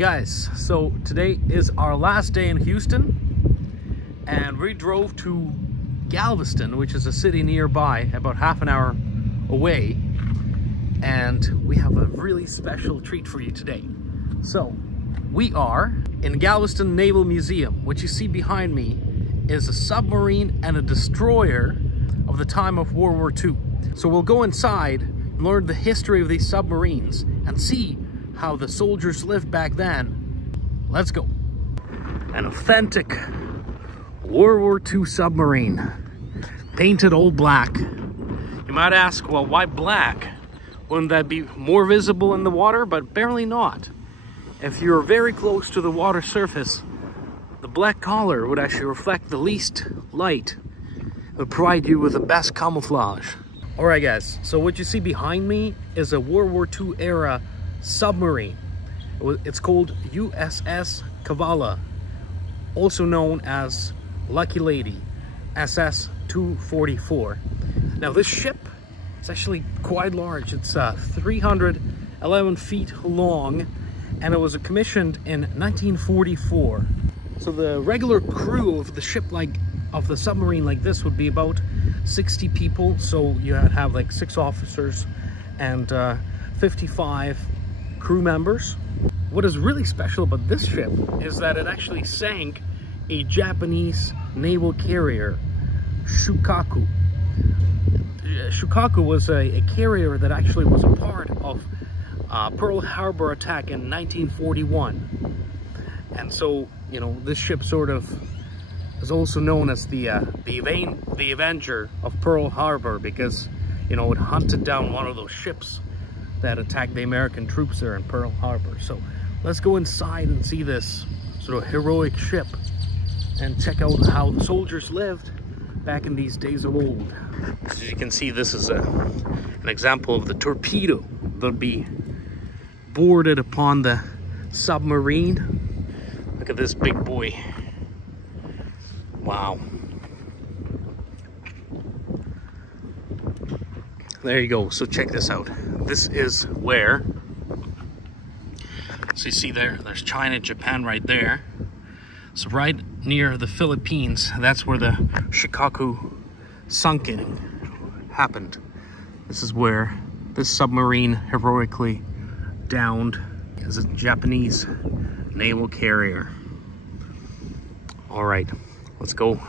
guys, so today is our last day in Houston and we drove to Galveston, which is a city nearby, about half an hour away, and we have a really special treat for you today. So we are in Galveston Naval Museum. What you see behind me is a submarine and a destroyer of the time of World War II. So we'll go inside and learn the history of these submarines and see how the soldiers lived back then. Let's go. An authentic World War II submarine, painted all black. You might ask, well, why black? Wouldn't that be more visible in the water? But apparently not. If you're very close to the water surface, the black color would actually reflect the least light. It would provide you with the best camouflage. All right, guys, so what you see behind me is a World War II era submarine. It's called USS Kavala, also known as Lucky Lady, SS-244. Now this ship is actually quite large. It's 311 feet long, and it was commissioned in 1944. So the regular crew of the ship, of the submarine like this, would be about 60 people. So you have like 6 officers and 55 crew members. What is really special about this ship is that it actually sank a Japanese naval carrier, Shukaku. Shukaku was a carrier that actually was a part of Pearl Harbor attack in 1941. And so, you know, this ship sort of is also known as the Avenger of Pearl Harbor, because, you know, it hunted down one of those ships that attacked the American troops there in Pearl Harbor. So let's go inside and see this sort of heroic ship and check out how the soldiers lived back in these days of old. As you can see, this is an example of the torpedo that would be boarded upon the submarine. Look at this big boy. Wow. There you go. So check this out. This is where, so you see there's China, Japan right there. So right near the Philippines, that's where the Shikaku sunken happened. This is where this submarine heroically downed as a Japanese naval carrier. All right, let's go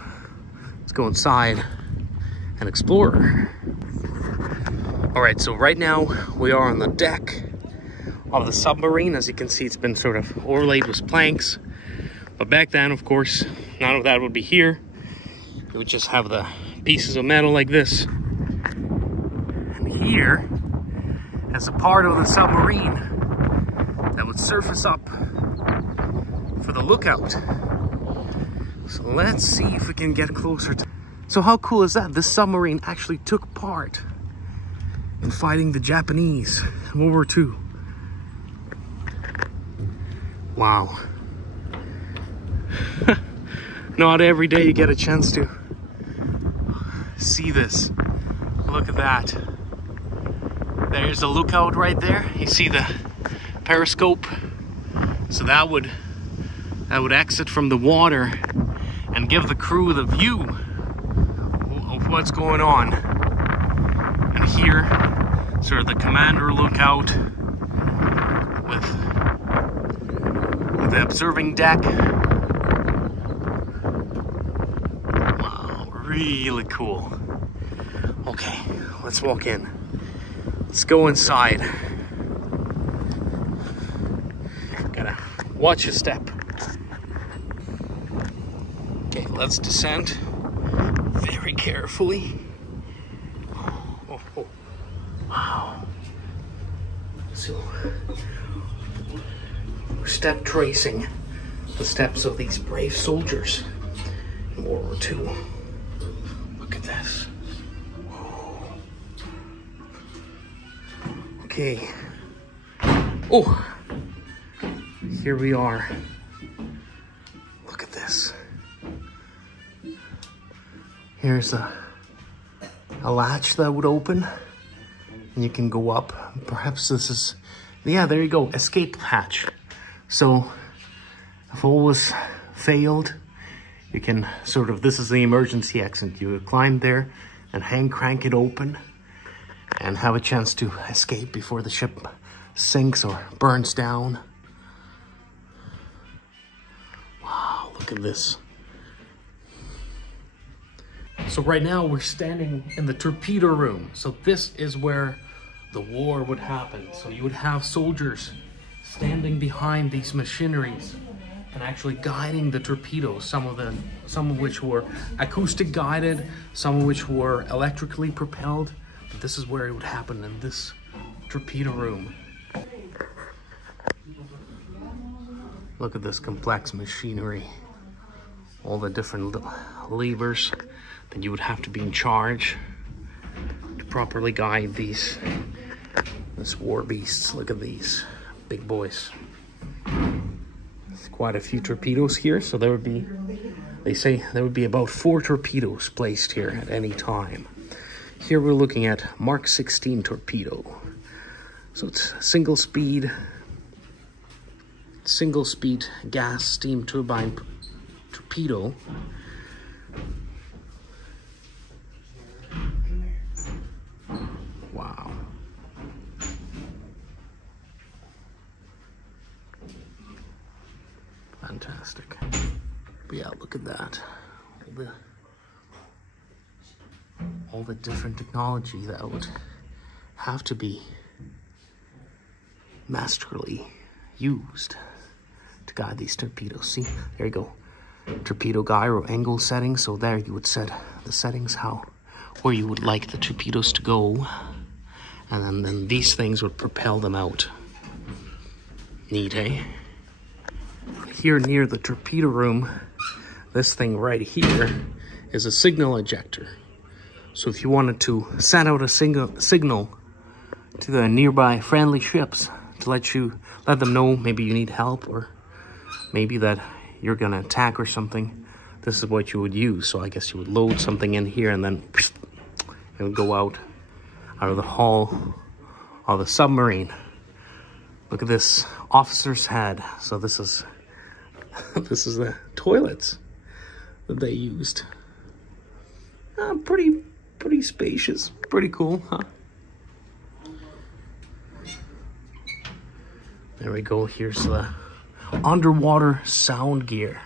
inside and explore. All right, so right now we are on the deck of the submarine. As you can see, it's been sort of overlaid with planks. But back then, of course, none of that would be here. You would just have the pieces of metal like this. And here, as a part of the submarine that would surface up for the lookout. So let's see if we can get closer to... So how cool is that? This submarine actually took part in fighting the Japanese in World War II. Wow. Not every day you get a chance to see this. Look at that. There's the lookout right there. You see the periscope? So that would exit from the water and give the crew the view of what's going on. And here, sort of the commander lookout with the observing deck. Wow, really cool. Okay, let's walk in. Let's go inside. Gotta watch your step. Okay, let's descend very carefully. Oh. Wow. So we're step tracing the steps of these brave soldiers in World War II. Look at this. Okay. Oh, here we are. Look at this. Here's a latch that would open and you can go up. Perhaps this is, yeah, there you go, escape hatch. So if all was failed, you can sort of, this is the emergency exit. You would climb there and hand crank it open and have a chance to escape before the ship sinks or burns down. Wow, look at this. So right now we're standing in the torpedo room. So this is where the war would happen. So you would have soldiers standing behind these machineries and actually guiding the torpedoes. Some of which were acoustic guided, some of which were electrically propelled. But this is where it would happen, in this torpedo room. Look at this complex machinery. All the different levers that you would have to be in charge to properly guide these war beasts. Look at these big boys. There's quite a few torpedoes here, so there would be, they say there would be about 4 torpedoes placed here at any time. Here we're looking at Mark 16 torpedo. So it's single speed gas steam turbine torpedo. Wow. Fantastic. But yeah, look at that. All the different technology that would have to be masterly used to guide these torpedoes. See, there you go. Torpedo gyro angle settings. So there you would set the settings where you would like the torpedoes to go. And then these things would propel them out. Neat, eh? Here near the torpedo room, this thing right here is a signal ejector. So if you wanted to send out a signal to the nearby friendly ships to let them know maybe you need help, or maybe that you're gonna attack or something, this is what you would use. So I guess you would load something in here and then it would go out of the hull of the submarine. Look at this officer's head. So this is this is the toilets that they used. Pretty spacious, pretty cool, huh? There we go. Here's the underwater sound gear.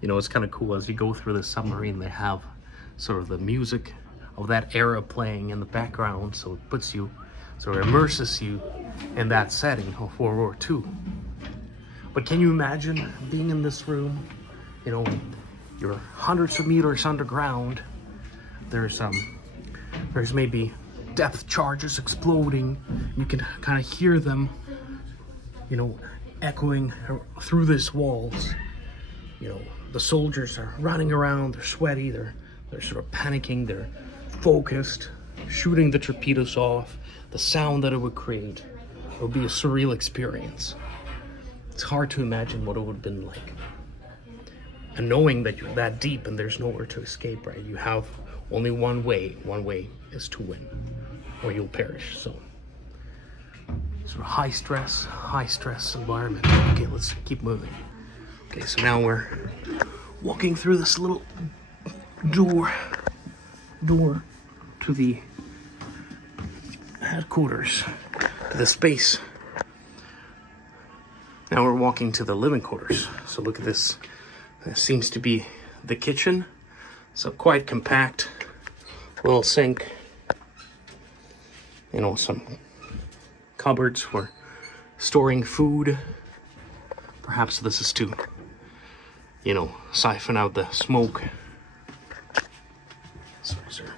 You know, it's kind of cool as you go through the submarine, they have sort of the music of that era playing in the background, so it puts you, sort of immerses you in that setting of World War II. But can you imagine being in this room? You know, you're hundreds of meters underground. There's maybe depth charges exploding. You can kind of hear them, you know, echoing through these walls. You know, the soldiers are running around, they're sweaty, they're sort of panicking, they're focused, shooting the torpedoes off. The sound that it would create, it would be a surreal experience. It's hard to imagine what it would have been like. And knowing that you're that deep and there's nowhere to escape, right? You have only one way. One way is to win, or you'll perish. So, sort of high stress environment. Okay, let's keep moving. Okay, so now we're walking through this little door to the headquarters, to the space. Now we're walking to the living quarters. So look at this. This seems to be the kitchen. So quite compact. Little sink. You know, some cupboards for storing food. Perhaps this is to, you know, siphon out the smoke. Sorry, sir.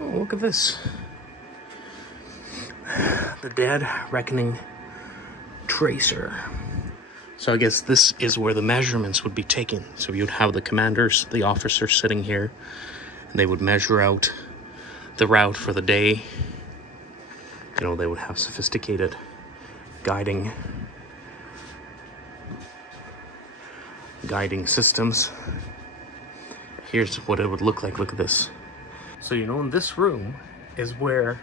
Oh, look at this. The Dead Reckoning Tracer. So I guess this is where the measurements would be taken. So you'd have the commanders, the officers sitting here, and they would measure out the route for the day. You know, they would have sophisticated guiding systems. Here's what it would look like. Look at this. So, you know, in this room is where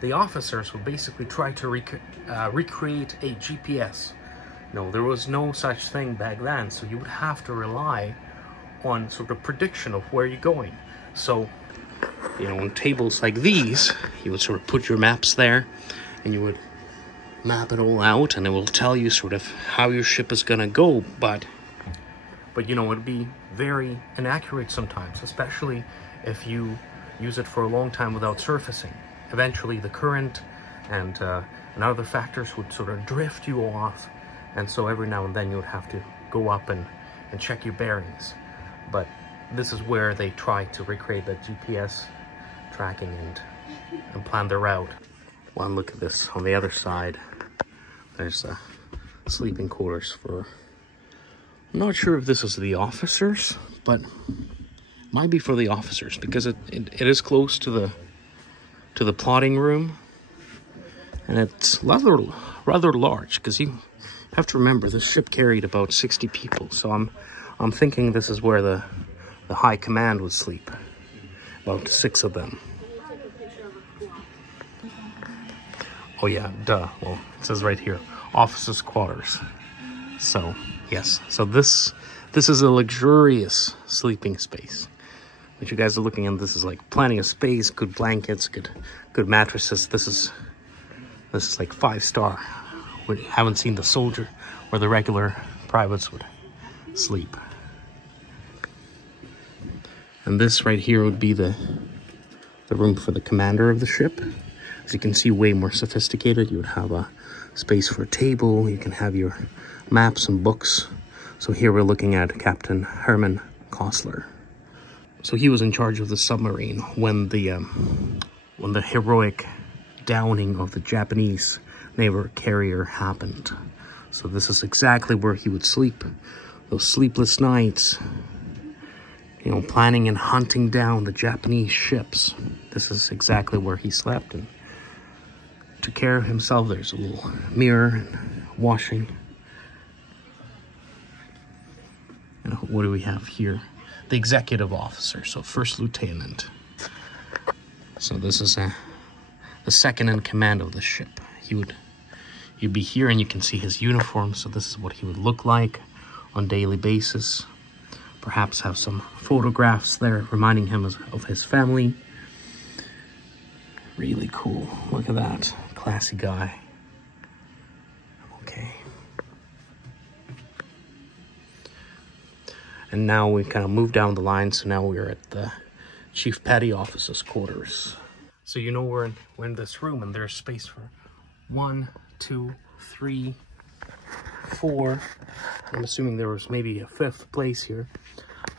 the officers would basically try to recreate a GPS. No, there was no such thing back then, so you would have to rely on sort of prediction of where you're going. So, you know, on tables like these, you would sort of put your maps there, and you would map it all out, and it will tell you sort of how your ship is gonna go. But you know, it'd be very inaccurate sometimes, especially if you use it for a long time without surfacing. Eventually the current and other factors would sort of drift you off, and so every now and then you would have to go up and check your bearings. But this is where they try to recreate that GPS tracking and plan their route. Well, look at this. On the other side, there's sleeping quarters for, I'm not sure if this is the officers, but it might be for the officers, because it is close to the plotting room, and it's rather large, because you have to remember this ship carried about 60 people. So I'm thinking this is where the high command would sleep, about 6 of them. Oh yeah, duh. Well, it says right here, officers' quarters. So yes, so this is a luxurious sleeping space. What you guys are looking at, this is like plenty of space, good blankets, good mattresses. This is like 5-star. We haven't seen the soldier where the regular privates would sleep. And this right here would be the room for the commander of the ship. As you can see, way more sophisticated. You would have a space for a table. You can have your maps and books. So here we're looking at Captain Herman Kostler. So he was in charge of the submarine when the heroic downing of the Japanese naval carrier happened. So this is exactly where he would sleep. Those sleepless nights, you know, planning and hunting down the Japanese ships. This is exactly where he slept and took care of himself. There's a little mirror and washing. And what do we have here? The executive officer, so first lieutenant. So this is the second in command of the ship. He'd be here, and you can see his uniform. So this is what he would look like on a daily basis. Perhaps have some photographs there reminding him of his family. Really cool. Look at that. Classy guy. Okay. And now we kind of moved down the line, so now we're at the Chief Petty Officer's quarters. So you know we're in this room, and there's space for 1, 2, 3, 4. I'm assuming there was maybe a 5th place here.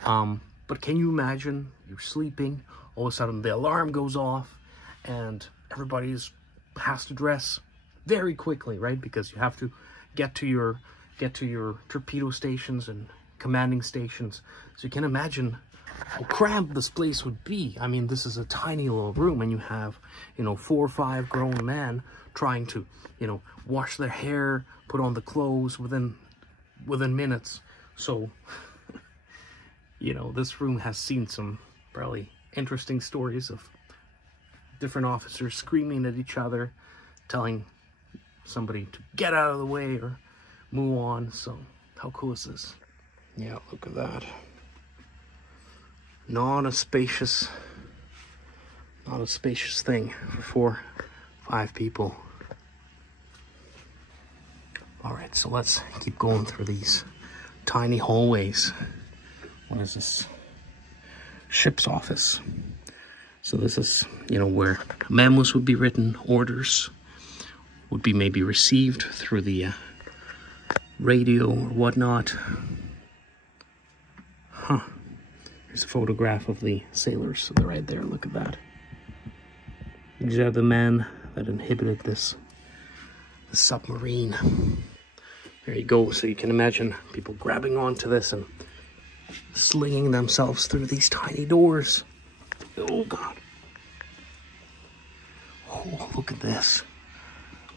But can you imagine you're sleeping, all of a sudden the alarm goes off, and everybody has to dress very quickly, right? Because you have to get to your torpedo stations and commanding stations. So you can imagine how cramped this place would be. I mean, this is a tiny little room, and you have, you know, 4 or 5 grown men trying to, you know, wash their hair, put on the clothes within minutes. So, you know, this room has seen some probably interesting stories of different officers screaming at each other, telling somebody to get out of the way or move on. So how cool is this? Yeah, look at that. Not a spacious thing for 4, 5 people. All right, so let's keep going through these tiny hallways. What is this? Ship's office. So this is, you know, where memos would be written, orders would be maybe received through the radio or whatnot. Huh. Here's a photograph of the sailors. So they're right there. Look at that. These are the men that inhabited the submarine. There you go. So you can imagine people grabbing onto this and slinging themselves through these tiny doors. Oh God. Oh, look at this.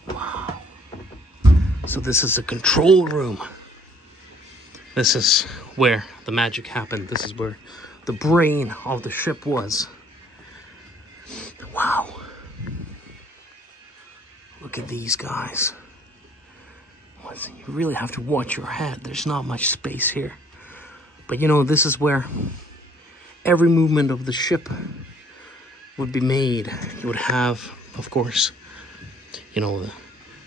Wow. So this is a control room. This is where the magic happened. This is where the brain of the ship was. Wow. Look at these guys. You really have to watch your head. There's not much space here. But you know, this is where every movement of the ship would be made. You would have, of course, you know, the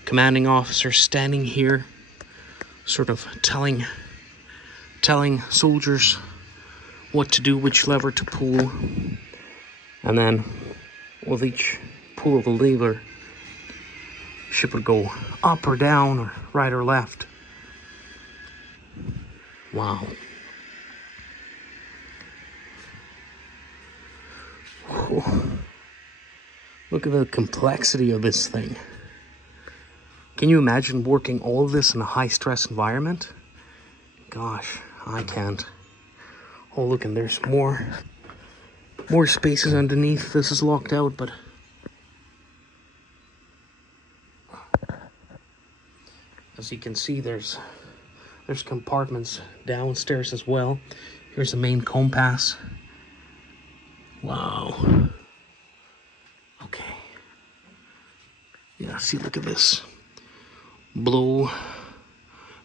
commanding officer standing here, sort of telling soldiers what to do, which lever to pull. And then with each pull of the lever, ship would go up or down or right or left. Wow. Whew. Look at the complexity of this thing. Can you imagine working all of this in a high-stress environment? Gosh, I can't. Oh, look, and there's more spaces underneath. This is locked out, but as you can see, there's compartments downstairs as well. Here's the main compass. Wow. Okay. Yeah, see, look at this. Blow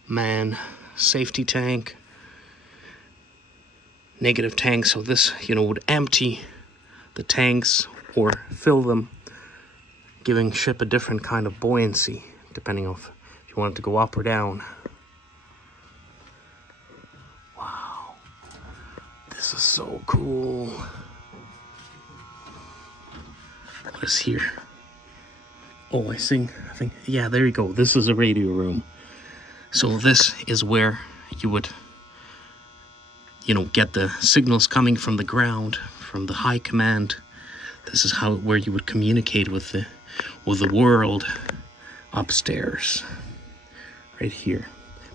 man safety tank. Negative tank, so this, you know, would empty the tanks or fill them, giving ship a different kind of buoyancy, depending on if you want it to go up or down. Wow. This is so cool. What is here? Oh, I think, yeah, there you go. This is a radio room. So this is where you would, you know, get the signals coming from the ground, from the high command. This is where you would communicate with the world upstairs. Right here.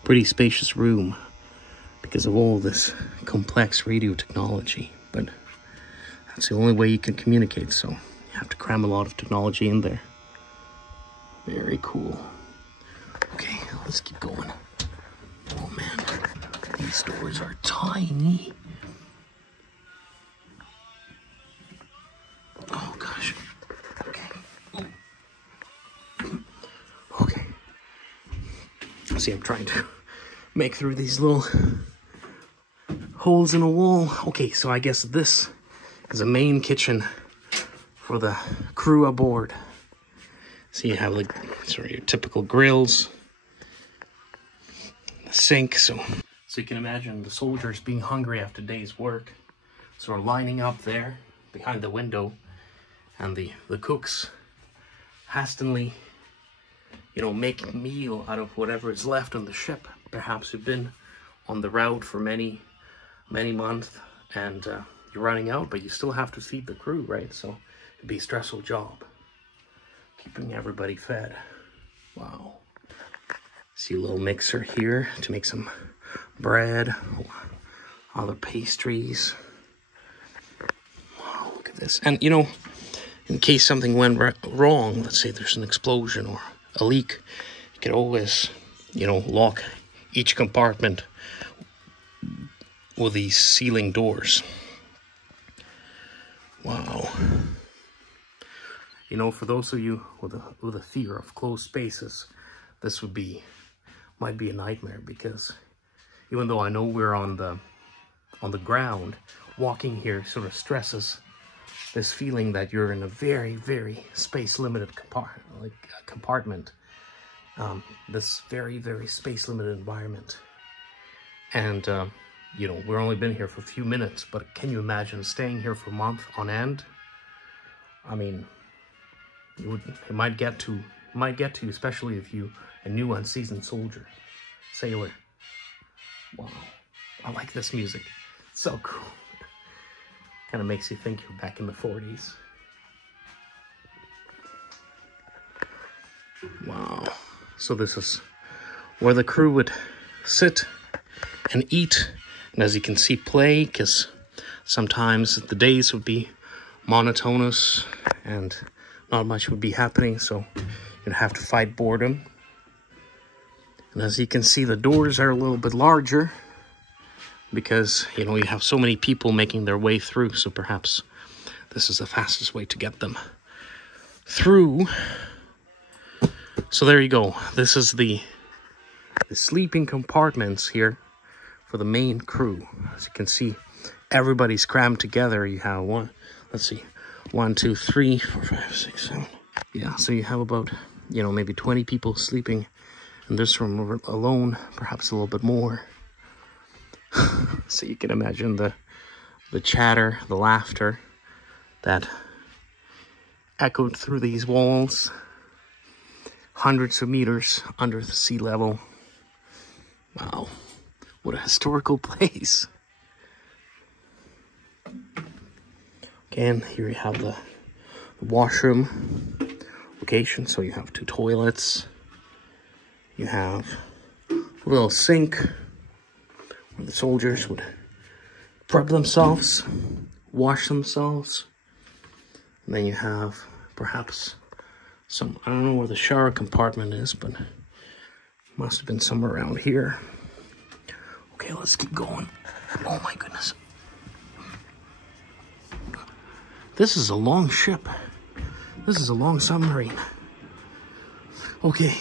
Pretty spacious room because of all this complex radio technology. But that's the only way you can communicate, so you have to cram a lot of technology in there. Very cool. Okay, let's keep going. Oh man, these doors are tiny. Oh gosh. Okay. Okay. See, I'm trying to make through these little holes in a wall. Okay, so I guess this is a main kitchen for the crew aboard. So you have like sort of your typical grills, the sink. So you can imagine the soldiers being hungry after day's work, sort of lining up there behind the window, and the cooks hastily, you know, making a meal out of whatever is left on the ship. Perhaps you've been on the route for many months and you're running out, but you still have to feed the crew, right? So it'd be a stressful job, keeping everybody fed. Wow. See a little mixer here to make some bread, other pastries. Wow, look at this. And you know, in case something went wrong, let's say there's an explosion or a leak, you could always, you know, lock each compartment with these ceiling doors. Wow. You know, for those of you with a fear of closed spaces, this might be a nightmare, because even though I know we're on the ground, walking here sort of stresses this feeling that you're in a very, very space-limited compartment. This very, very space-limited environment. And, you know, we've only been here for a few minutes, but can you imagine staying here for a month on end? I mean, it might get to you, especially if you a new unseasoned sailor. Wow, I like this music. It's so cool. Kind of makes you think you're back in the 40s. Wow. So this is where the crew would sit and eat, and as you can see, play, because sometimes the days would be monotonous and not much would be happening, so you'd have to fight boredom. And as you can see, the doors are a little bit larger because, you know, you have so many people making their way through, so perhaps this is the fastest way to get them through. So there you go. This is the sleeping compartments here for the main crew. As you can see, everybody's crammed together. You have one, let's see, 1, 2, 3, 4, 5, 6, 7. Yeah, so you have about, you know, maybe 20 people sleeping in this room alone, perhaps a little bit more. So you can imagine the chatter, the laughter that echoed through these walls, hundreds of meters under the sea level. Wow, what a historical place. Again, here you have the washroom location. So you have 2 toilets. You have a little sink where the soldiers would prep themselves, wash themselves. And then you have perhaps some, I don't know where the shower compartment is, but must have been somewhere around here. Okay, let's keep going. Oh my goodness. This is a long ship. This is a long submarine. Okay,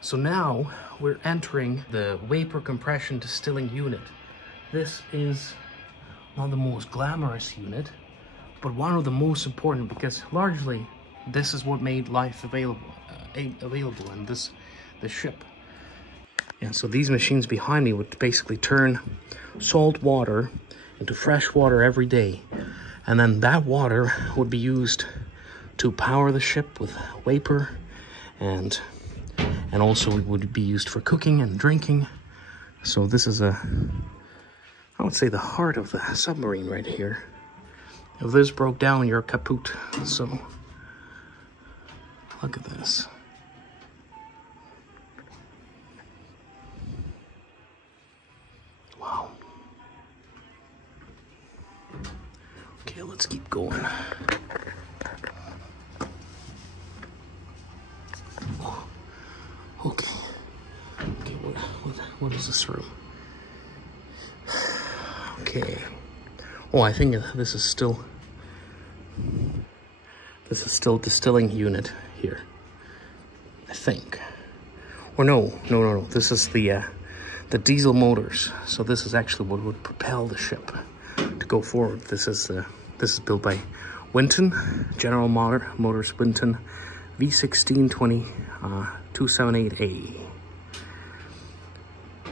so now we're entering the vapor compression distilling unit. This is not the most glamorous unit, but one of the most important, because largely this is what made life available in this ship. Yeah, so these machines behind me would basically turn salt water into fresh water every day. And then that water would be used to power the ship with vapor, and also it would be used for cooking and drinking. So this is I would say the heart of the submarine right here. If this broke down, you're kaput. So look at this. Wow. Okay, let's keep going. Oh, okay. Okay, what is this room? Okay. Oh, I think this is still distilling unit here. I think. Or no. This is the diesel motors. So this is actually what would propel the ship to go forward. This is built by Winton, General Motors Winton V1620 278A.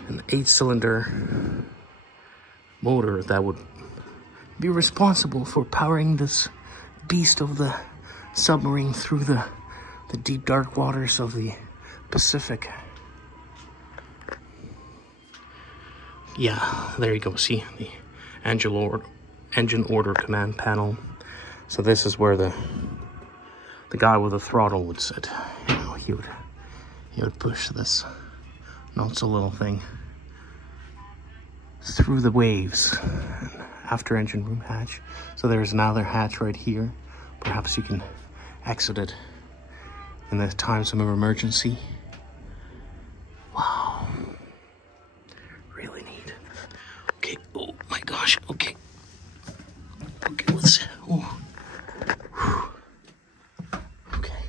An 8-cylinder motor that would be responsible for powering this beast of the submarine through the deep dark waters of the Pacific. Yeah, there you go. See the engine order command panel. So this is where the guy with the throttle would sit. You know, he would push this not so little thing through the waves. After engine room hatch. So there's another hatch right here. Perhaps you can exit it in the times of emergency. Wow. Really neat. Okay, oh my gosh, okay. Okay, let's, oh. Okay.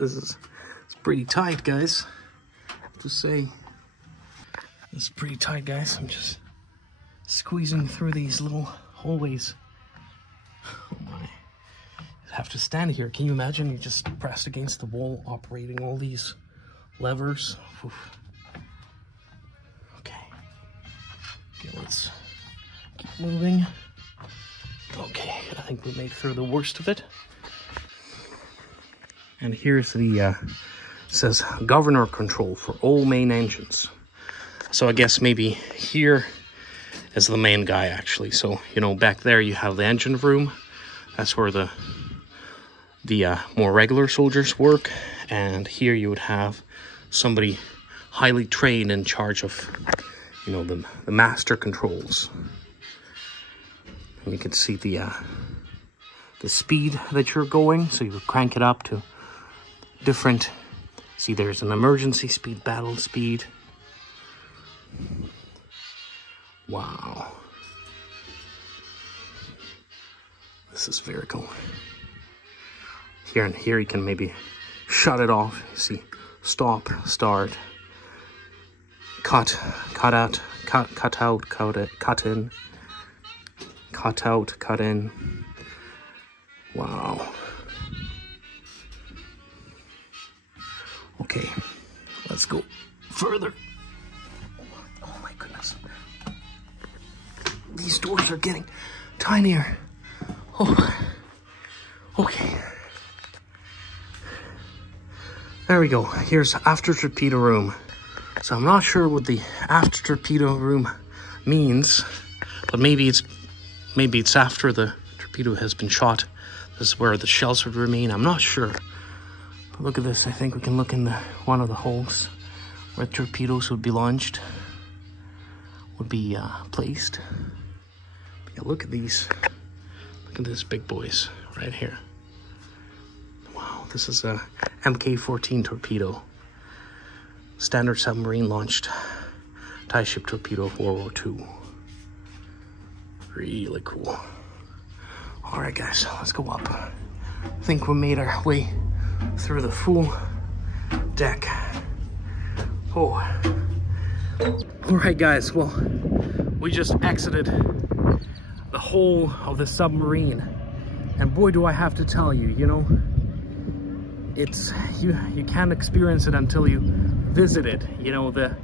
It's pretty tight, guys. I have to say. This is pretty tight, guys. I'm just squeezing through these little hallways. Oh my. I have to stand here. Can you imagine? You're just pressed against the wall, operating all these levers. Oof. Okay. Okay, let's keep moving. Okay, I think we made through the worst of it. And here's the, says governor control for all main engines. So I guess maybe here is the main guy, actually. So, you know, back there you have the engine room. That's where the more regular soldiers work. And here you would have somebody highly trained in charge of, you know, the master controls. And you can see the speed that you're going. So you would crank it up to different, see there's an emergency speed, battle speed. Wow. This is very cool. Here and here you can maybe shut it off. You see, stop, start, cut out, cut in, cut out, cut in. Wow. Okay, let's go further. Oh my goodness. These doors are getting tinier. Oh, okay. There we go. Here's after torpedo room. So I'm not sure what the after torpedo room means, but maybe it's after the torpedo has been shot. This is where the shells would remain. I'm not sure. But look at this. I think we can look in one of the holes where torpedoes would be launched, would be placed. But yeah, look at these. Look at these big boys right here. Wow, this is a Mk-14 torpedo. Standard submarine launched tie ship torpedo of World War II. Really cool. All right, guys, let's go up. I think we made our way through the full deck. Oh. All right, guys, well, we just exited the whole of the submarine. And boy, do I have to tell you, you know, it's, you can't experience it until you visit it. You know, the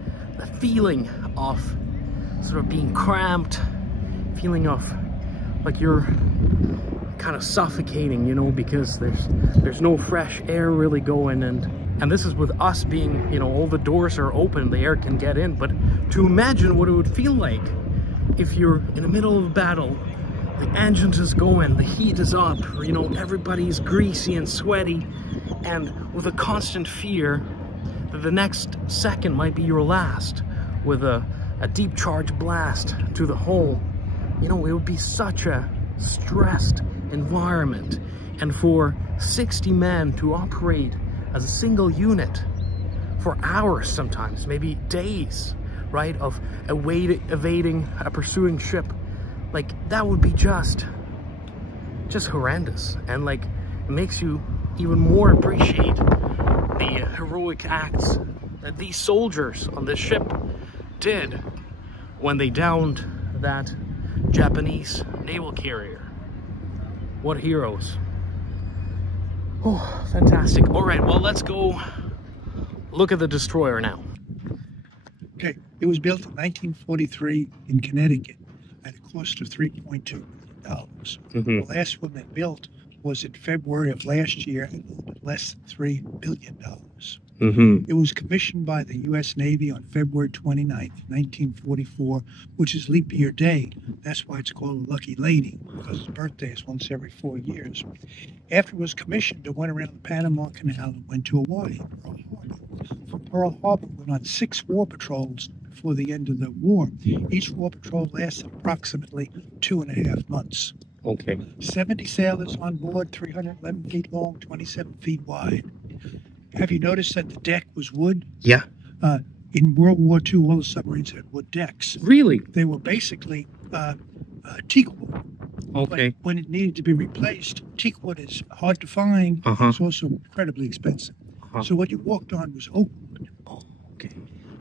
feeling of sort of being cramped, feeling of like you're kind of suffocating, you know, because there's no fresh air really going, and this is with us being, you know, all the doors are open, the air can get in. But to imagine what it would feel like if you're in the middle of a battle, the engines is going, the heat is up, you know, everybody's greasy and sweaty, and with a constant fear that the next second might be your last, with a deep charge blast to the hull. You know, it would be such a stressed environment. And for 60 men to operate as a single unit for hours, sometimes, maybe days, right, of evading a pursuing ship, like, that would be just horrendous. And like, it makes you even more appreciate the heroic acts that these soldiers on this ship did when they downed that Japanese naval carrier. What heroes. Oh, fantastic. All right, well, let's go look at the destroyer now. Okay, it was built in 1943 in Connecticut at a cost of $3.2 billion. The last one they built was in February of last year at a little bit less than $3 billion. It was commissioned by the U.S. Navy on February 29th, 1944, which is leap year day. That's why it's called a Lucky Lady, because its birthday is once every 4 years. After it was commissioned, it went around the Panama Canal and went to Hawaii, Pearl Harbor. From Pearl Harbor, it went on 6 war patrols before the end of the war. Each war patrol lasted approximately 2.5 months. Okay. 70 sailors on board, 311 feet long, 27 feet wide. Have you noticed that the deck was wood? Yeah. In World War II, all the submarines had wood decks. Really? They were basically teak wood. Okay. But when it needed to be replaced, teak wood is hard to find. It's also incredibly expensive. So what you walked on was oak wood. Oh, okay.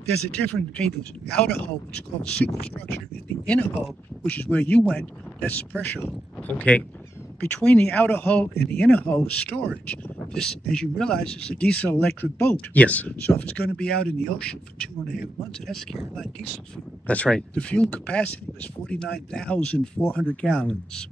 There's a difference between the outer hull, which is called superstructure, and the inner hull, which is where you went. That's the pressure hull. Okay. Between the outer hull and the inner hull is storage. This, as you realize, is a diesel electric boat. Yes. So if it's going to be out in the ocean for 2.5 months, it has to carry a lot of diesel fuel. That's right. The fuel capacity was 49,400 gallons.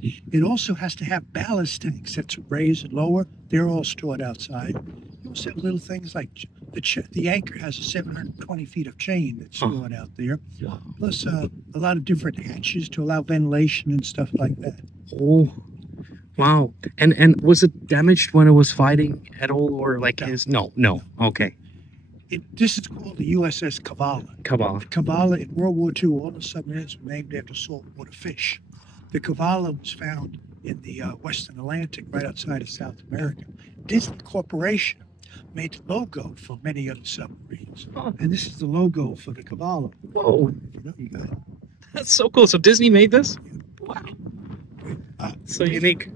It also has to have ballast tanks that raise and lower. They're all stored outside. You also have little things like the anchor has a 720 feet of chain that's stored out there. Wow. Plus a lot of different hatches to allow ventilation and stuff like that. Oh, wow. And was it damaged when it was fighting at all, or like No. Okay. This is called the USS Kavala. Kavala in World War II, all the submarines were named after saltwater fish. The Kavala was found in the Western Atlantic, right outside of South America. Disney Corporation made the logo for many other submarines. And this is the logo for the Kavala. Whoa. You got it. That's so cool. So Disney made this? Wow. So unique.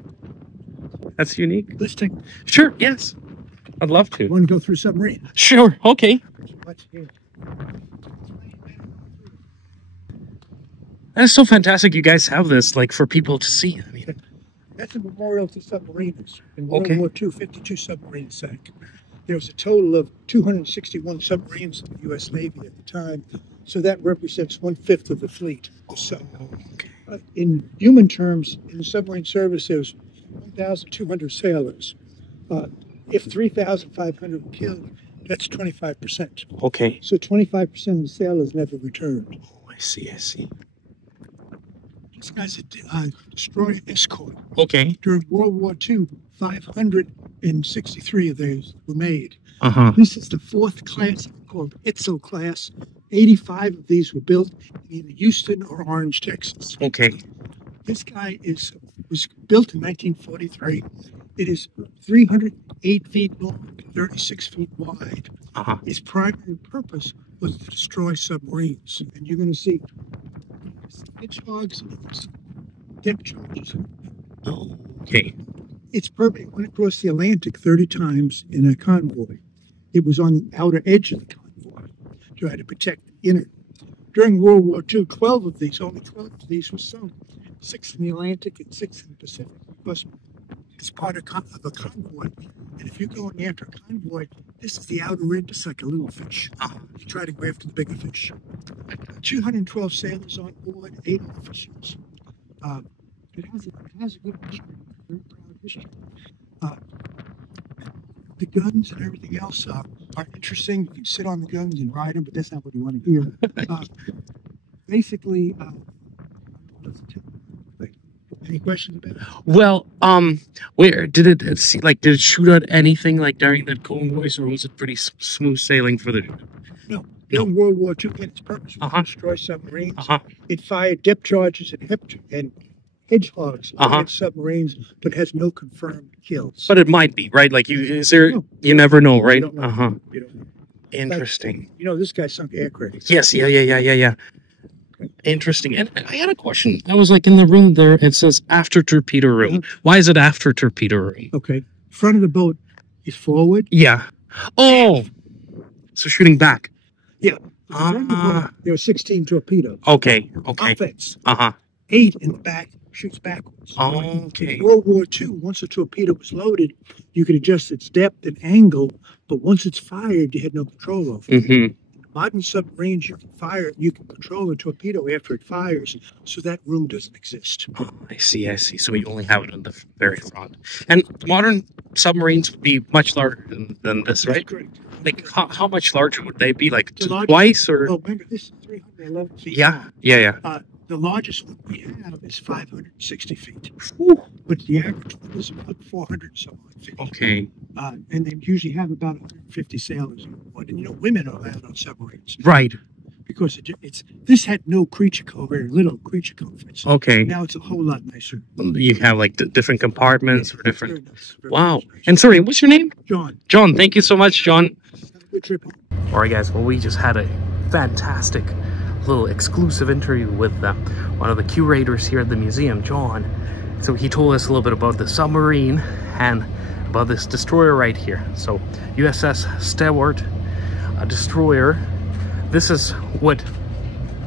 That's unique. Let's take. Sure, yes. I'd love to. Want to go through Submarine? Sure, okay. What's here? That is so fantastic you guys have this, like, for people to see. I mean, That's a memorial to submariners. In World Okay. War II, 52 submarines sank. There was a total of 261 submarines in the U.S. Navy at the time, so that represents 1/5 of the fleet. So, in human terms, in the submarine service, there's 1,200 sailors. If 3,500 were killed, that's 25%. okay. So 25% of the sailors never returned. Oh, I see, I see. This guy's a destroyer escort. Okay. During World War II, 563 of those were made. Uh-huh. This is the 4th class called Itzel class. 85 of these were built in either Houston or Orange, Texas. Okay. This guy was built in 1943. It is 308 feet long, 36 feet wide. Uh-huh. Its primary purpose was to destroy submarines. And you're going to see hedgehogs and depth charges. Oh, okay. Its purpose went across the Atlantic 30 times in a convoy. It was on the outer edge of the convoy to try to protect the inner. During World War II, only 12 of these were sunk. 6 in the Atlantic and 6 in the Pacific. Because it's part of a convoy. And if you're going after a convoy, this is the outer end, just like a little fish. You try to go after the bigger fish. 212 sailors on board, 8 officers. It has a good history, very proud history. The guns and everything else are interesting. You can sit on the guns and ride them, but that's not what you want to hear. Basically, any questions about it? Well, where did it see? Like, did it shoot at anything like during that convoys, or was it pretty smooth sailing for the? No. During World War II, its purpose was to Uh-huh. destroy submarines. Uh-huh. It fired depth charges and hedgehogs against submarines, but has no confirmed kills. But it might be, right? Like, is there? No. You never know, right? You don't know. Uh-huh. You don't know. Interesting. You know, this guy sunk aircraft. Yes. Yeah. Interesting. And I had a question. I was like in the room there. It says after torpedo room. Why is it after torpedo room? Okay. Front of the boat is forward. Yeah. Oh. So shooting back. Yeah. Front of the boat, there are 16 torpedoes. Okay. Offense. 8 in the back shoots backwards. Okay. In World War II, once a torpedo was loaded, you could adjust its depth and angle, but once it's fired, you had no control over it. Mm-hmm. Modern submarines, you can control a torpedo after it fires, so that room doesn't exist. Oh, I see. So you only have it on the very front. And modern submarines would be much larger than this, right? That's correct. Like, how much larger would they be? Like, The largest- twice or? Oh, remember, this is 311 feet. Yeah. The largest one we have is 560 feet. Whew. But the average one is about 400 some odd feet. Okay. And they usually have about 150 sailors on board. And, you know, women are allowed on submarines. Right. Because this had no creature code, very little creature comforts. Okay. Now it's a whole lot nicer. You have like the different compartments or different. Very nice, very Wow. nice. And sorry, what's your name? John, John. Thank you so much, John. have a good trip home. All right, guys. Well, we just had a fantastic little exclusive interview with one of the curators here at the museum, John. So he told us a little bit about the submarine and about this destroyer right here. So USS Stewart, a destroyer. This is what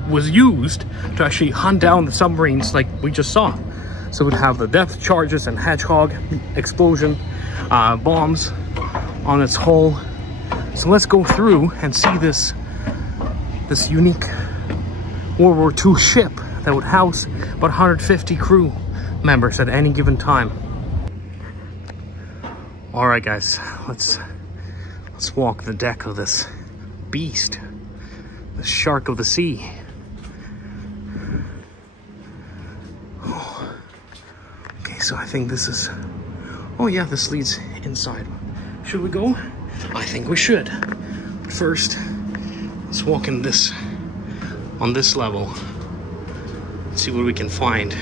was used to actually hunt down the submarines like we just saw. So it would have the depth charges and hedgehog explosion bombs on its hull. So let's go through and see this unique World War II ship that would house about 150 crew members at any given time. All right, guys, let's walk the deck of this beast, the shark of the sea. Okay, so I think this is, oh yeah, this leads inside. Should we go? I think we should. But first, let's walk in this, on this level. See what we can find.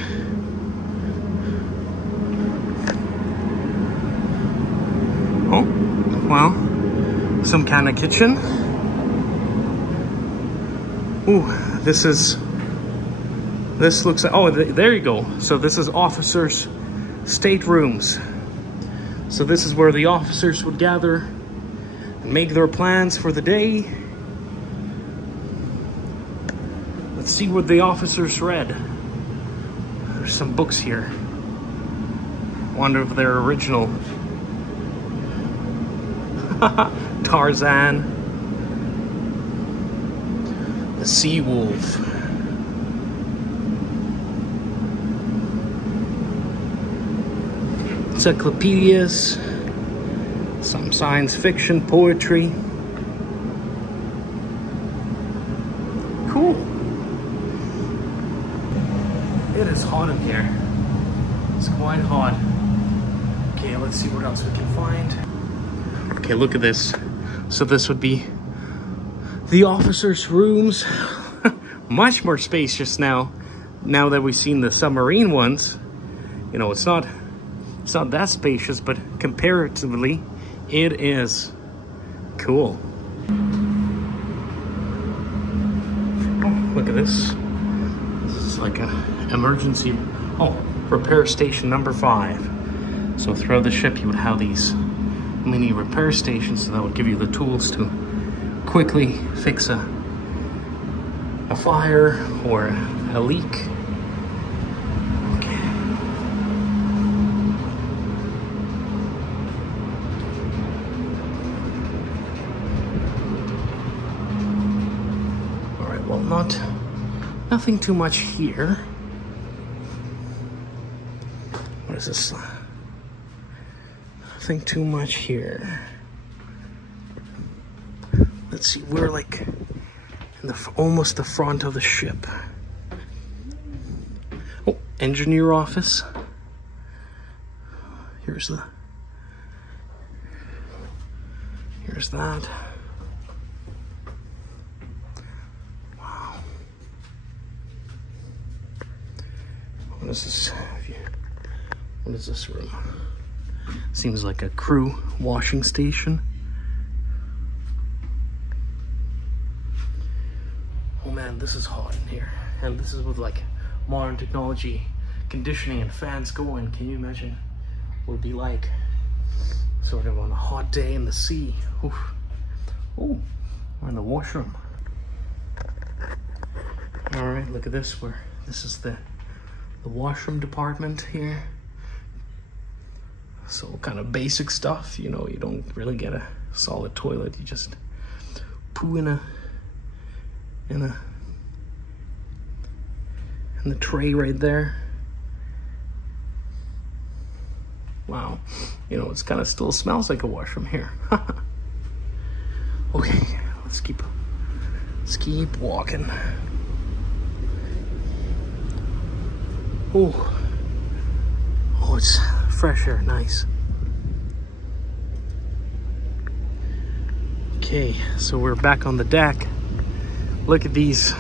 Oh, well, some kind of kitchen. Ooh, this looks like, oh, there you go. So this is officers' staterooms. So this is where the officers would gather and make their plans for the day. Let's see what the officers read. There's some books here. Wonder if they're original. Tarzan. The Sea Wolf. Encyclopedias. Some science fiction, poetry. Cool. It is hot in here. It's quite hot. Okay, let's see what else we can find. Okay, look at this. So this would be the officers' rooms. Much more spacious now that we've seen the submarine ones. You know, it's not that spacious, but comparatively it is cool. Oh, look at this. This is like a emergency repair station number 5. So throughout the ship you would have these mini repair stations, so that would give you the tools to quickly fix a fire or a leak. Okay. All right, well, nothing too much here. What is this? Nothing too much here. Let's see, we're like in almost the front of the ship. Oh, engineer office. Here's that. Wow. What is this? What is this room? Seems like a crew washing station. Oh man, this is hot in here. And this is with like modern technology, conditioning and fans going. Can you imagine what it would be like sort of on a hot day in the sea? Oof. Oh, we're in the washroom. All right, look at this. This is the washroom department here. So kind of basic stuff, you know, you don't really get a solid toilet. You just poo in the tray right there. Wow, you know, it's kind of still smells like a washroom here. Okay, let's keep walking. Oh, it's fresh air, nice. Okay, so we're back on the deck. Look at these.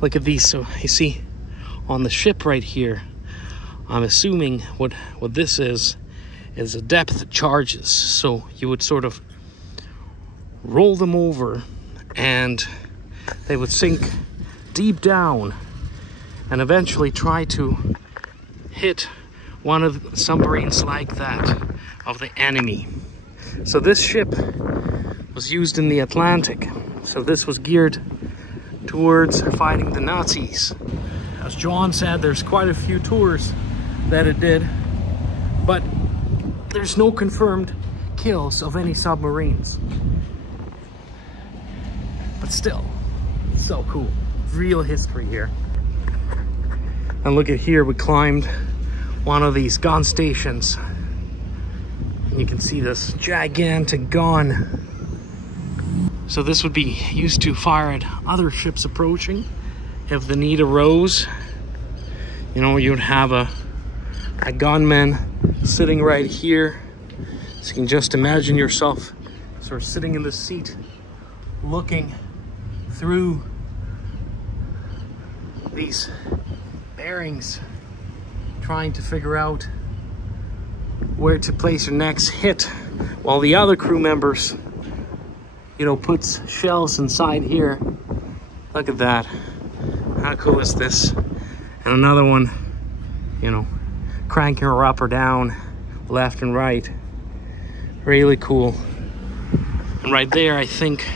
Look at these. So you see on the ship right here, I'm assuming what this is a depth charges. So you would sort of roll them over and they would sink deep down and eventually try to hit one of the submarines like that of the enemy. So this ship was used in the Atlantic. So this was geared towards fighting the Nazis. As John said, there's quite a few tours that it did, but there's no confirmed kills of any submarines. But still, so cool. Real history here. And look at here, we climbed one of these gun stations. And you can see this gigantic gun. So this would be used to fire at other ships approaching if the need arose. You know, you would have a gunman sitting right here. So you can just imagine yourself sort of sitting in the seat, looking through these bearings, trying to figure out where to place your next hit, while the other crew members, you know, puts shells inside here. Look at that. How cool is this? And another one, you know, cranking her up or down left and right. Really cool. And right there, I think,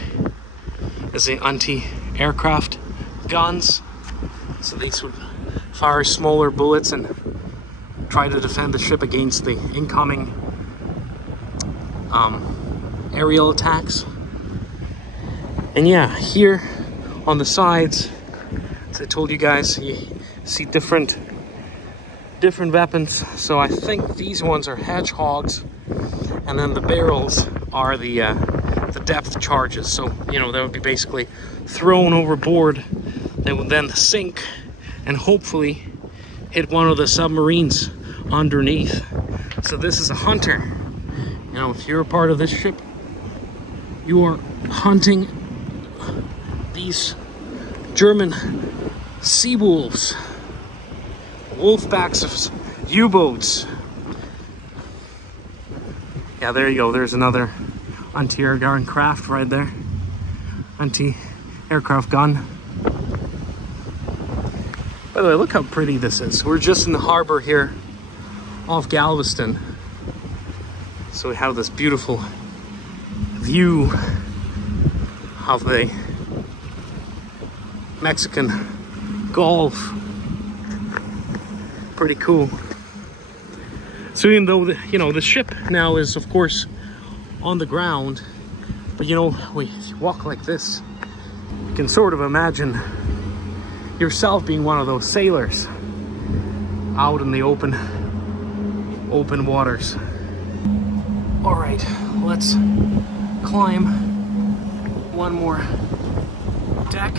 is the anti-aircraft guns. So these would fire smaller bullets and try to defend the ship against the incoming aerial attacks. And yeah, here on the sides, as I told you guys, you see different weapons. So I think these ones are hedgehogs, and then the barrels are the depth charges. So, you know, they would be basically thrown overboard. They would then sink and hopefully hit one of the submarines underneath. So this is a hunter. You know, if you're a part of this ship, you are hunting these German sea wolves, wolf packs of U-boats. Yeah, there you go. There's another anti-airgun craft right there. Anti-aircraft gun. By the way, look how pretty this is. We're just in the harbor here off Galveston. So we have this beautiful view of the Mexican Gulf. Pretty cool. So even though the ship now is of course on the ground, but you know, we walk like this, you can sort of imagine yourself being one of those sailors out in the open waters. All right, let's climb one more deck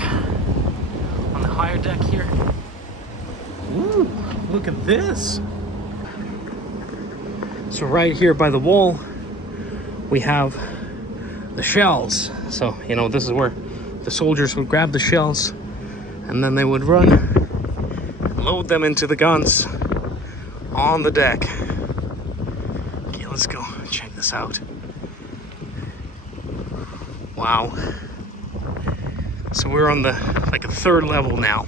on the higher deck here. Ooh, look at this. So right here by the wall, we have the shells. So, you know, this is where the soldiers would grab the shells and then they would run, load them into the guns on the deck. Okay, let's go check this out. Wow. So we're on the, like a third level now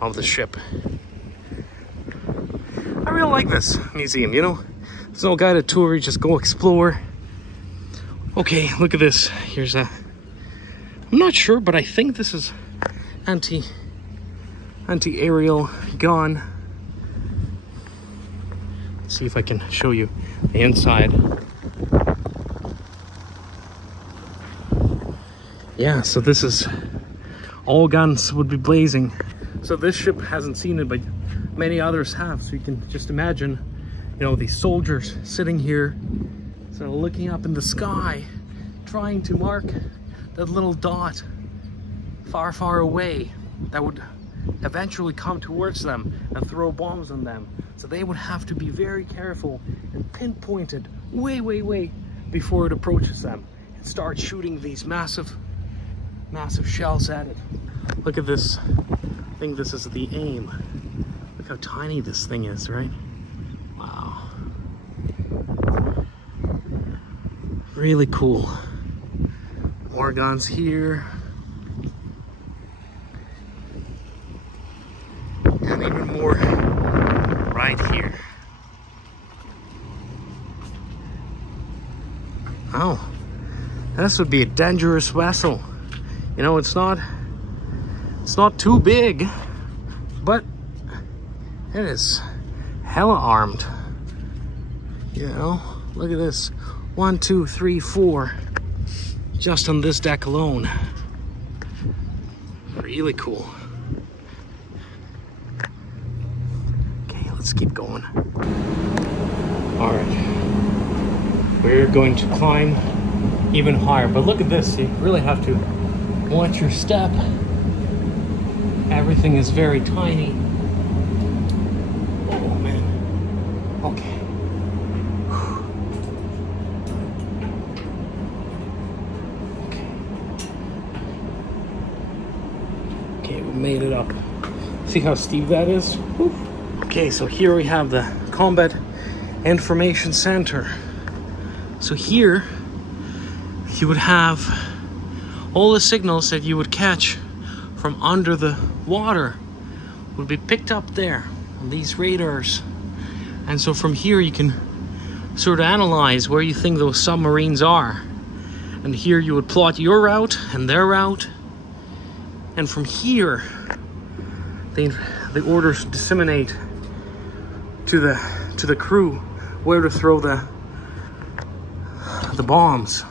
of the ship. I really like this museum, you know? There's no guided tour, you just go explore. Okay, look at this. Here's a, I'm not sure, but I think this is anti-aerial gun. Let's see if I can show you the inside. Yeah, so this is, all guns would be blazing. So this ship hasn't seen it, but many others have. So you can just imagine, you know, these soldiers sitting here, so looking up in the sky, trying to mark that little dot far, far away that would eventually come towards them and throw bombs on them. So they would have to be very careful and pinpoint it way, way, way before it approaches them and start shooting these massive shells at it. Look at this. I think this is the aim. Look how tiny this thing is, right? Wow. Really cool. More guns here. And even more right here. Oh, this would be a dangerous vessel. You know, it's not too big, but it is hella armed. You know, look at this. 1, 2, 3, 4. Just on this deck alone. Really cool. Okay, let's keep going. All right. We're going to climb even higher, but look at this. You really have to watch your step. Everything is very tiny. Oh man. Okay. Okay, we made it up. See how steep that is? Woo. Okay, so here we have the Combat Information Center. So here you would have all the signals that you would catch from under the water would be picked up there on these radars. And so from here you can sort of analyze where you think those submarines are. And here you would plot your route and their route. And from here, the orders disseminate to the crew where to throw the bombs.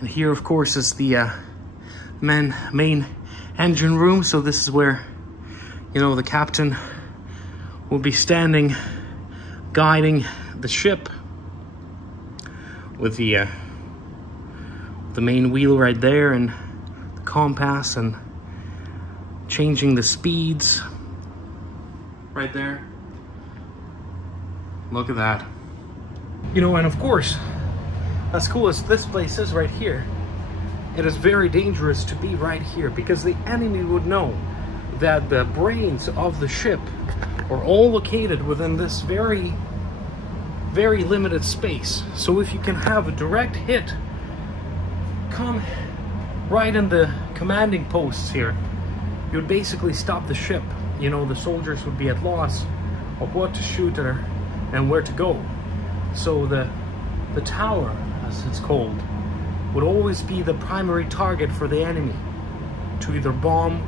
And here, of course, is the main engine room. So this is where, you know, the captain will be standing, guiding the ship with the main wheel right there, and the compass, and changing the speeds right there. Look at that. You know, and of course, as cool as this place is right here, it is very dangerous to be right here, because the enemy would know that the brains of the ship are all located within this very limited space. So if you can have a direct hit come right in the commanding posts here, you would basically stop the ship. You know, the soldiers would be at loss of what to shoot and where to go. So the tower, as it's called, would always be the primary target for the enemy to either bomb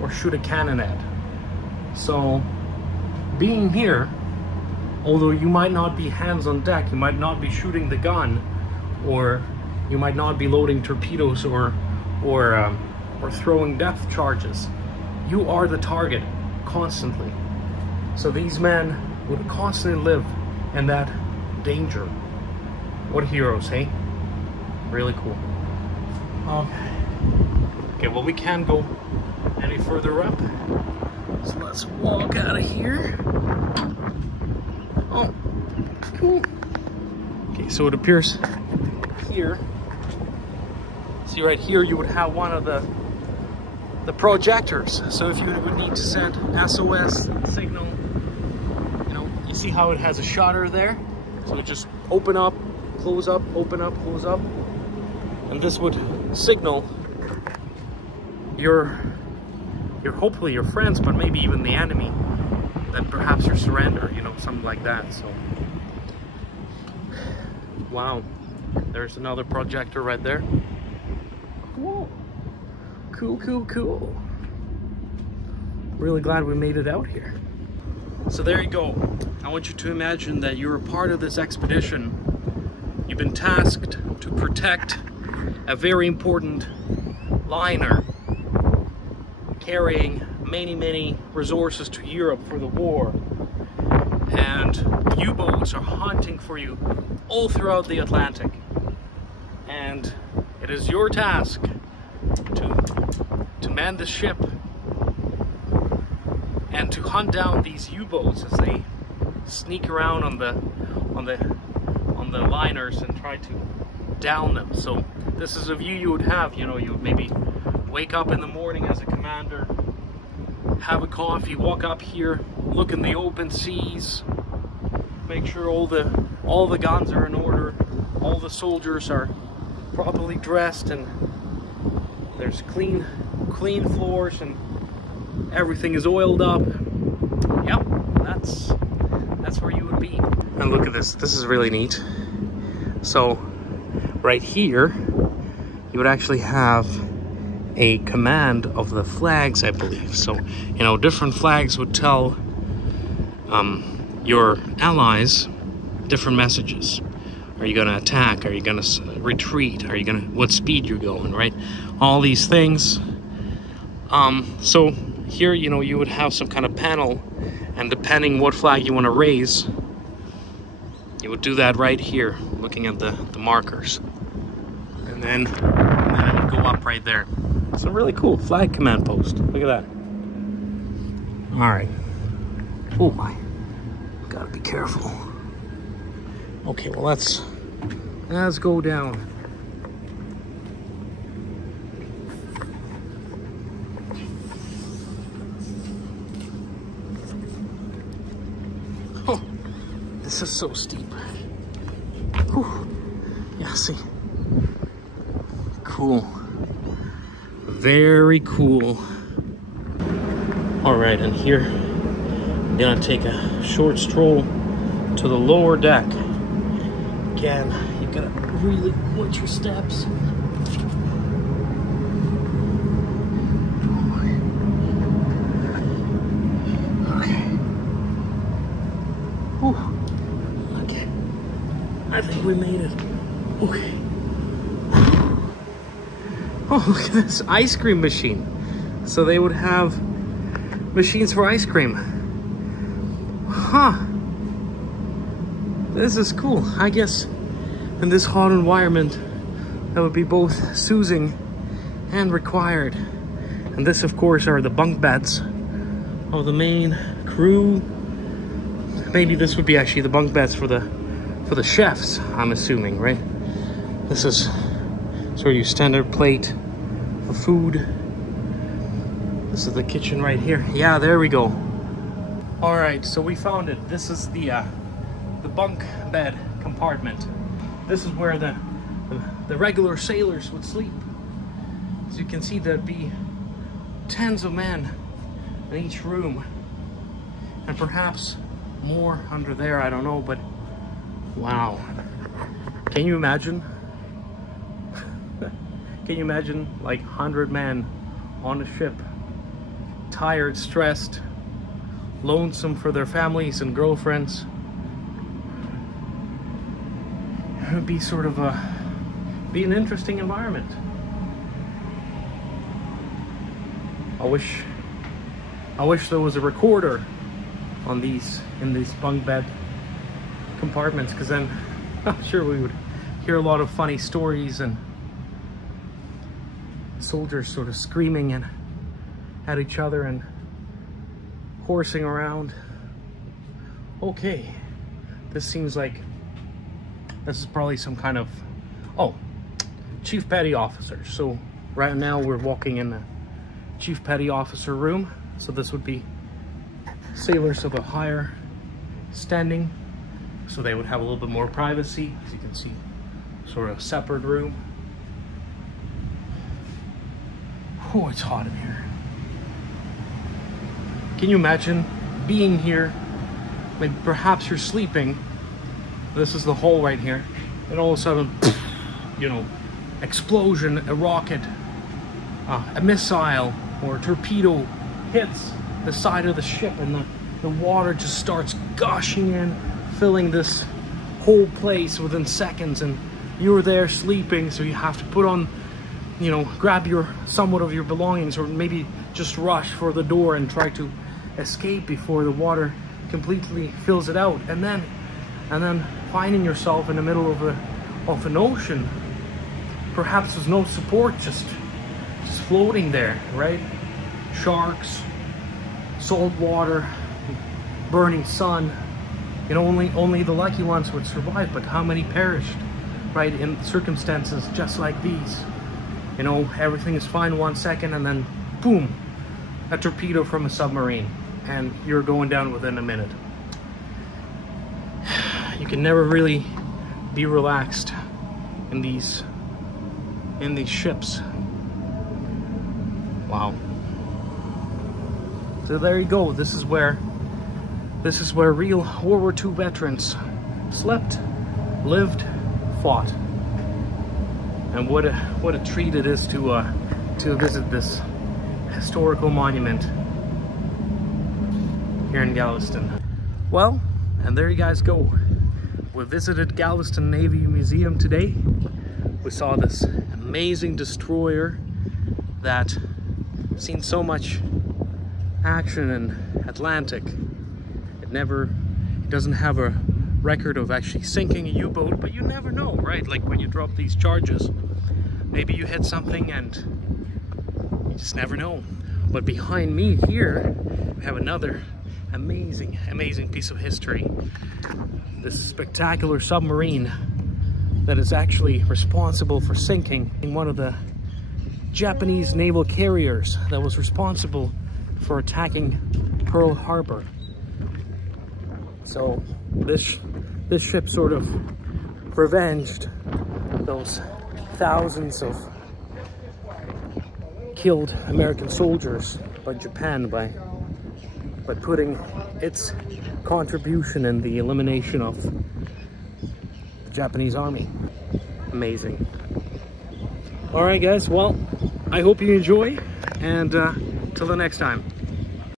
or shoot a cannon at. So being here, although you might not be hands on deck, you might not be shooting the gun, or you might not be loading torpedoes or throwing depth charges, you are the target constantly. So these men would constantly live in that danger. What heroes, hey? Really cool. Okay, well, we can't go any further up, so let's walk out of here. Oh, cool. Okay, so it appears here, see right here, you would have one of the projectors. So if you would need to send SOS signal, you know, you see how it has a shutter there? So it just open up, close up, open up, close up. And this would signal your hopefully your friends, but maybe even the enemy, that perhaps your surrender, you know, something like that. So wow, there's another projector right there. Cool. Cool. Really glad we made it out here. So there you go. I want you to imagine that you're a part of this expedition. You've been tasked to protect a very important liner carrying many resources to Europe for the war. And U-boats are hunting for you all throughout the Atlantic. And it is your task to man the ship and to hunt down these U-boats as they sneak around on the liners and try to down them. So this is a view you would have, you know, you would maybe wake up in the morning as a commander, have a coffee, walk up here, look in the open seas, make sure all the guns are in order, all the soldiers are properly dressed, and there's clean floors, and everything is oiled up. Yep, that's where you would be. And look at this. This is really neat. So right here, you would actually have a command of the flags, I believe. So, you know, different flags would tell your allies different messages. Are you going to attack? Are you going to retreat? Are you going to, what speed you're going, right? All these things. So here, you know, you would have some kind of panel, and depending what flag you want to raise, you would do that right here, looking at the markers. And then it would go up right there. It's a really cool flag command post. Look at that. All right. Oh my. Gotta be careful. Okay, well, let's go down. Oh, this is so steep. Whew. Yeah, see. Cool. Very cool. All right, and here, I'm gonna take a short stroll to the lower deck. again, you gotta really watch your steps. Okay. Whew. Okay. I think we made it. Okay. Oh, look at this ice cream machine. So they would have machines for ice cream. Huh. This is cool. I guess in this hot environment, that would be both soothing and required. And this, of course, are the bunk beds of the main crew. Maybe this would be actually the bunk beds for the chefs, I'm assuming, right? This is sort of your standard plate for food. This is the kitchen right here. Yeah, there we go. All right, so we found it. This is the bunk bed compartment. This is where the regular sailors would sleep. As you can see, there'd be tens of men in each room, and perhaps more under there, I don't know, but wow. Can you imagine? Can you imagine like 100 men on a ship, tired, stressed, lonesome for their families and girlfriends? It would be sort of be an interesting environment. I wish there was a recorder on in these bunk bed compartments, because then I'm sure we would hear a lot of funny stories and soldiers sort of screaming and at each other and horsing around. Okay, this seems like this is probably some kind of, oh, Chief Petty Officer. So right now we're walking in the Chief Petty Officer room. So this would be sailors of a higher standing. So they would have a little bit more privacy. As you can see, sort of a separate room. Oh, it's hot in here. Can you imagine being here? Maybe perhaps you're sleeping. This is the hole right here. And all of a sudden, you know, explosion, a rocket, a missile or a torpedo hits the side of the ship, and the water just starts gushing in, filling this whole place within seconds, and you're there sleeping, so you have to put on, you know, grab somewhat of your belongings, or maybe just rush for the door and try to escape before the water completely fills it out, and then finding yourself in the middle of an ocean. Perhaps there's no support, just floating there, right? Sharks, salt water, burning sun. You know, only the lucky ones would survive, but how many perished, right, in circumstances just like these? You know, everything is fine 1 second, and then boom, a torpedo from a submarine, and you're going down within a minute. You can never really be relaxed in these ships. Wow. So there you go. This is where real World War II veterans slept, lived, fought. And what a treat it is to visit this historical monument here in Galveston. Well, and there you guys go. We visited Galveston Navy Museum today. We saw this amazing destroyer that seen so much action in Atlantic. It doesn't have a record of actually sinking a U-boat, but you never know, right? Like when you drop these charges, maybe you hit something and you just never know. But behind me here, we have another amazing piece of history. This spectacular submarine that is actually responsible for sinking in one of the Japanese naval carriers that was responsible for attacking Pearl Harbor. So this ship sort of revenged those thousands of killed American soldiers by Japan by putting its contribution in the elimination of Japanese army. Amazing. All right, guys. Well, I hope you enjoy, and till the next time.